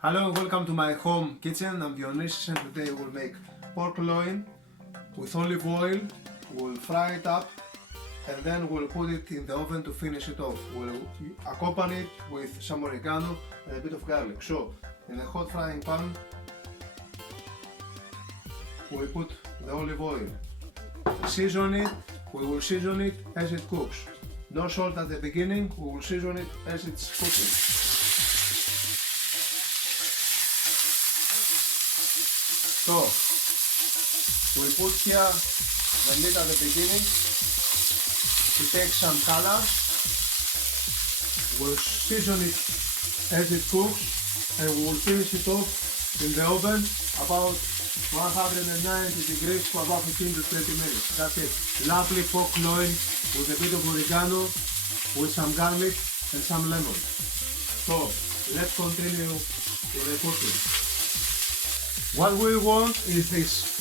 Hello and welcome to my home kitchen. I'm Dionysius and today we'll make pork loin with olive oil. We'll fry it up and then we'll put it in the oven to finish it off. We'll accompany it with some oregano and a bit of garlic. So in a hot frying pan we'll put the olive oil. Season it. We will season it as it cooks. No salt at the beginning, we will season it as it's cooking. So, we put here the meat at the beginning to take some color. We'll season it as it cooks and we will finish it off in the oven about 190 degrees for about 15 to 20 minutes. That's it. Lovely pork loin with a bit of oregano, with some garlic and some lemon. So, let's continue with the cooking. What we want is this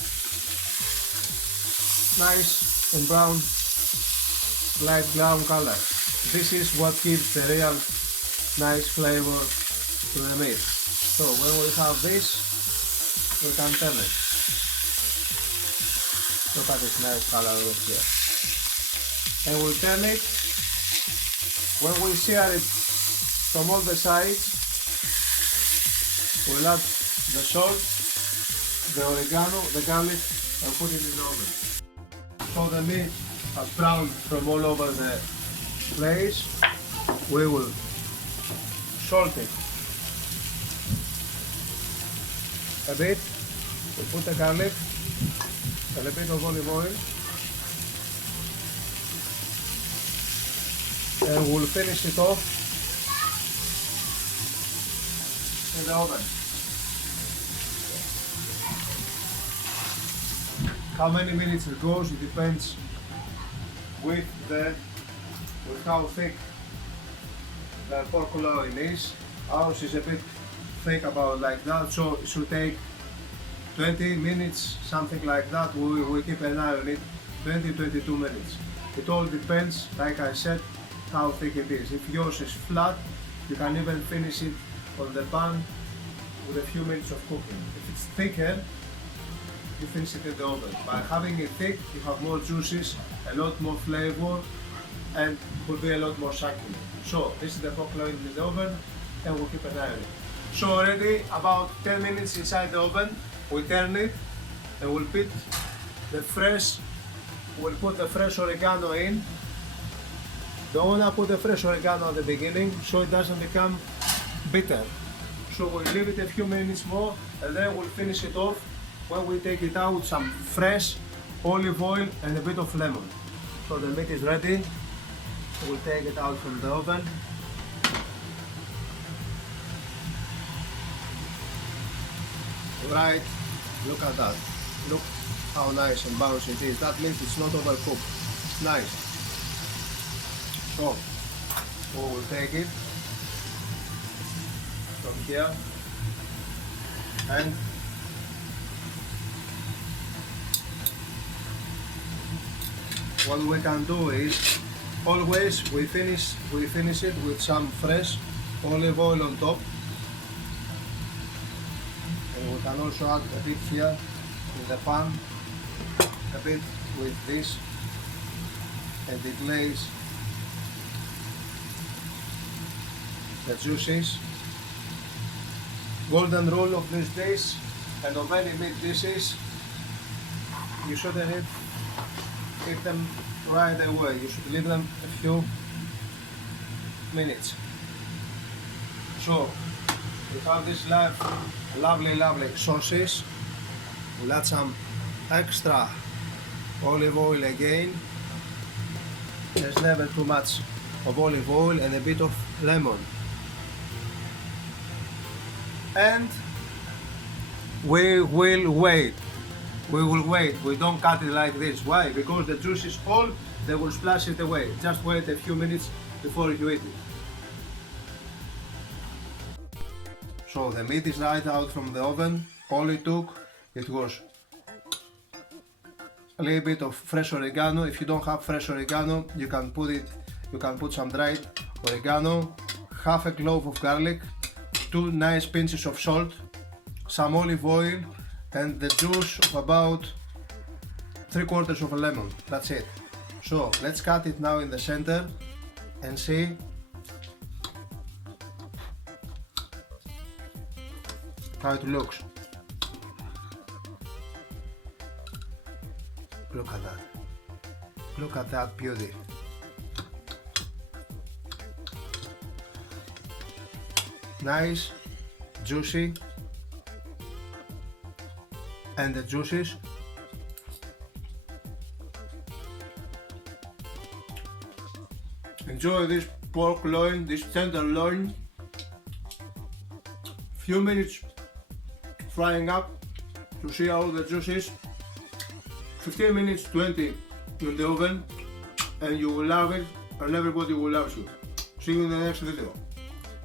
nice and brown, light brown color. This is what gives the real nice flavor to the meat. So when we have this, we can turn it. Look at this nice color over here. And we'll turn it. When we sear it from all the sides, we'll add the salt, the oregano, the garlic, and put it in the oven. So the meat has browned from all over the place. We will salt it a bit. We put the garlic and a bit of olive oil, and we'll finish it off in the oven. How many minutes it goes, it depends with how thick the pork loin is. Ours is a bit thick, about like that, so it should take 20 minutes, something like that. We keep an eye on it, 20-22 minutes. It all depends, like I said, how thick it is. If yours is flat, you can even finish it on the pan with a few minutes of cooking. If it's thicker, you finish it in the oven. By having it thick, you have more juices, a lot more flavor, and will be a lot more succulent. So this is the pork loin in the oven, and we'll keep an eye on it. So already about 10 minutes inside the oven, we turn it, and we'll put the fresh oregano in. Don't wanna put the fresh oregano at the beginning, so it doesn't become bitter. So we'll leave it a few minutes more, and then we'll finish it off when we take it out with some fresh olive oil and a bit of lemon. So the meat is ready. We'll take it out from the oven. Right, look at that. Look how nice and bouncy it is. That means it's not overcooked. It's nice. So we will take it from here and what we can do is always we finish it with some fresh olive oil on top, and we can also add a bit here in the pan, a bit with this, and it lays the juices. Golden rule of these days and of any meat dishes, you shouldn't eat them right away. You should leave them a few minutes. So we have this lovely sauces. We'll add some extra olive oil again. There's never too much of olive oil, and a bit of lemon. And we will wait. We don't cut it like this. Why? Because the juices all, they will splash it away. Just wait a few minutes before you eat it. So the meat is right out from the oven. All it took, it was a little bit of fresh oregano. If you don't have fresh oregano, you can put some dried oregano, half a clove of garlic, 2 nice pinches of salt, some olive oil, and the juice of about 3/4 of a lemon. That's it. So let's cut it now in the center and see how it looks. Look at that. Look at that beauty. Nice, juicy, and the juices enjoy this pork loin, this tenderloin. Few minutes frying up to see all the juices. 15 minutes, 20 in the oven, and you will love it, and everybody will love you. See you in the next video.